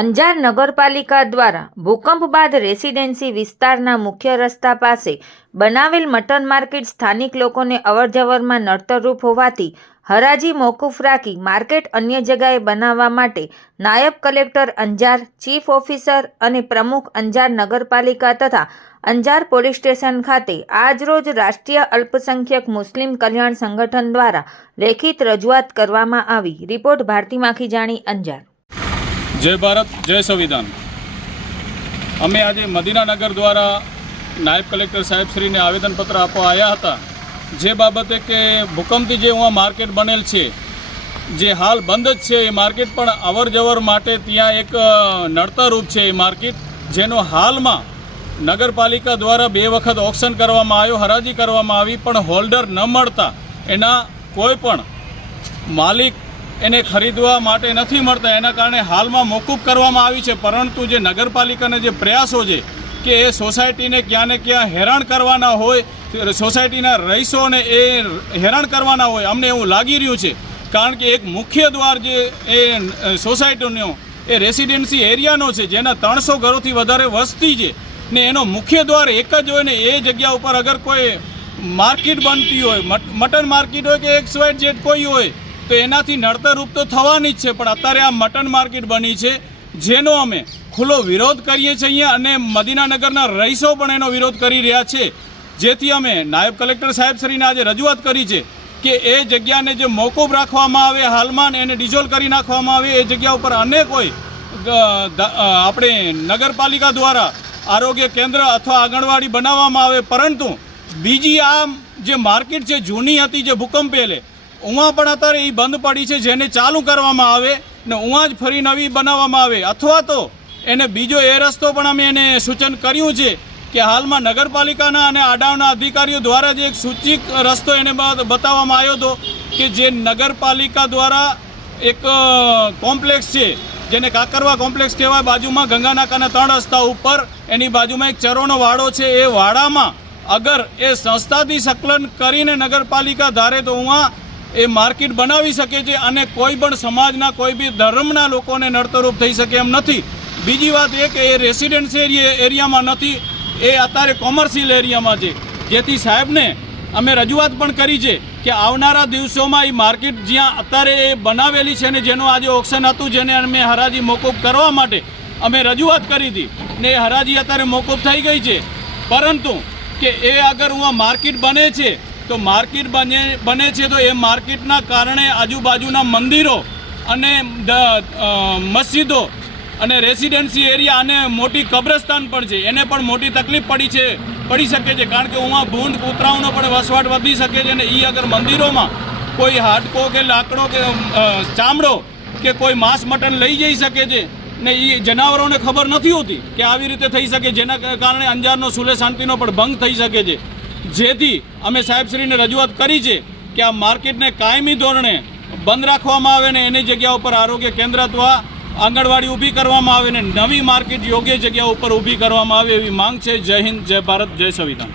અંજાર નગરપાલિકા દ્વારા ભૂકંપ બાદ રેસિડેન્સી વિસ્તારના મુખ્ય રસ્તા પાસે બનાવેલ મટન માર્કેટ સ્થાનિક લોકોને અવરજવરમાં નડતરરૂપ હોવાથી હરાજી મોકૂફ રાખી માર્કેટ અન્ય જગ્યાએ બનાવવા માટે નાયબ કલેક્ટર અંજાર, ચીફ ઓફિસર અને પ્રમુખ અંજાર નગરપાલિકા તથા અંજાર પોલીસ સ્ટેશન ખાતે આજરોજ રાષ્ટ્રીય અલ્પસંખ્યક મુસ્લિમ કલ્યાણ સંગઠન દ્વારા લેખિત રજૂઆત કરવામાં આવી। રિપોર્ટ ભારતી માખીજાણી, અંજાર। जय भारत जय संविधान। अमे आज मदीनानगर द्वारा नायब कलेक्टर साहेब श्री ने आवेदनपत्र आपवा आया था जे बाबते के भूकंपथी जे वहाँ मार्केट बनेल छे जे हाल बंद ज छे ए मार्केट पण अवर जवर माटे त्यां एक नड़तररूप छे। ए मार्केट जेनो हाल में नगरपालिका द्वारा 2 वखत ऑक्शन करवामां आव्यो, हराजी करवामां आवी, पण होल्डर न मळता एना कोईपण मालिक એને ખરીદવા માટે નથી મળતા, એના કારણે હાલમાં મોકૂફ કરવામાં આવી છે। પરંતુ જે નગરપાલિકાના જે પ્રયાસો છે કે એ સોસાયટીને ક્યાં ને ક્યાં હેરાન કરવાના હોય, સોસાયટીના રહીશોને એ હેરાન કરવાના હોય, અમને એવું લાગી રહ્યું છે। કારણ કે એક મુખ્ય દ્વાર જે એ સોસાયટીનો એ રેસિડેન્સી એરિયાનો છે જેના 300 ઘરોથી વધારે વસ્તી છે ને એનો મુખ્ય દ્વાર એક જ હોય ને એ જગ્યા ઉપર અગર કોઈ માર્કેટ બનતી હોય, મટન માર્કેટ હોય કે XYZ કોઈ હોય તો એનાથી નડતરરૂપ તો થવાની જ છે। પણ અત્યારે આ મટન માર્કેટ બની છે જેનો અમે ખુલ્લો વિરોધ કરીએ છીએ અહીંયા, અને મદીનાનગરના રહીશો પણ એનો વિરોધ કરી રહ્યા છે। જેથી અમે નાયબ કલેક્ટર સાહેબ શ્રીને આજે રજૂઆત કરી છે કે એ જગ્યાને જે મોકૂફ રાખવામાં આવે હાલમાં ને એને ડિઝોલ્વ કરી નાખવામાં આવે। એ જગ્યા ઉપર અને કોઈ આપણે નગરપાલિકા દ્વારા આરોગ્ય કેન્દ્ર અથવા આંગણવાડી બનાવવામાં આવે, પરંતુ બીજી આ જે માર્કેટ છે જૂની હતી જે ભૂકંપ પહેલે उहाँ पण अत्यारे ई बंद पड़ी है, जेने चालू करवामां आवे ने उहाँ ज फरी नवी बनाववामां आवे, अथवा तो एने बीजो ए रस्तो पण अमे एने सूचन कर्युं छे कि हालमां नगरपालिकाना अने आडावना अधिकारीओ द्वारा जे एक सूचित रस्तो एने बताववामां आव्यो हतो कि जे नगरपालिका द्वारा एक कॉम्प्लेक्स छे जेने काकरवा कॉम्प्लेक्स कहेवाय, बाजुमां गंगानाकाना 3 रस्ता उपर एनी बाजुमां एक चरोनो वाड़ो छे। ए वाड़ामां अगर ए संस्थाथी संकलन करीने नगरपालिका धारे तो उहाँ ए मार्केट बनावी सके छे अने कोई पण समाजना कोई भी धर्मना लोकोने नड़तररूप थई सके एम नथी। बीजी वात ए के ए रेसिडेंशियल एरियामां नथी, ए अत्यारे कॉमर्शियल एरियामां छे। जेथी साहेबने अमे रजूआत पण करी छे कि आवनारा दिवसोमां ई मार्केट ज्यां अत्यारे बनावेली छे ने जेनो आज ऑक्शन हतुं जेने अमे हराजी मोकूफ करवा माटे अमे रजूआत करी थी ने हराजी अत्यारे मोकूफ थई गई छे। परंतु के ए अगर वहाँ मार्केट बने छे तो मार्केट बने छे तो ए मार्केटना कारणे आजूबाजूना मंदिरों अने मस्जिदों अने रेसिडेंसी एरिया अने मोटी कब्रस्तान पण छे एने पण मोटी तकलीफ पड़ी सके छे। कारण के वहाँ भूंड कूतराओनो पण वसवाट वधी सके छे ने ई अगर मंदिरों में कोई हाडको के लाकड़ो के चामड़ो के कोई मांस मटन लई जई सके छे ने ई जनावरों खबर नहीं होती कि आवी रीते थई सके, जेना कारणे अंजारनो सुले शांतिनो पण भंग थई सके छे। जेथी अमे साहेबश्री ने रजूआत करी है कि आ मार्केट ने कायमी धोरणे बंद राखवामां आवे ने एनी जग्या पर आरोग्य केन्द्र अथवा आंगणवाड़ी ऊभी करवामां आवे ने नवी मार्केट योग्य जग्या पर ऊभी करवामां आवे एवी मांग है। जय हिंद, जय भारत, जय संविधान।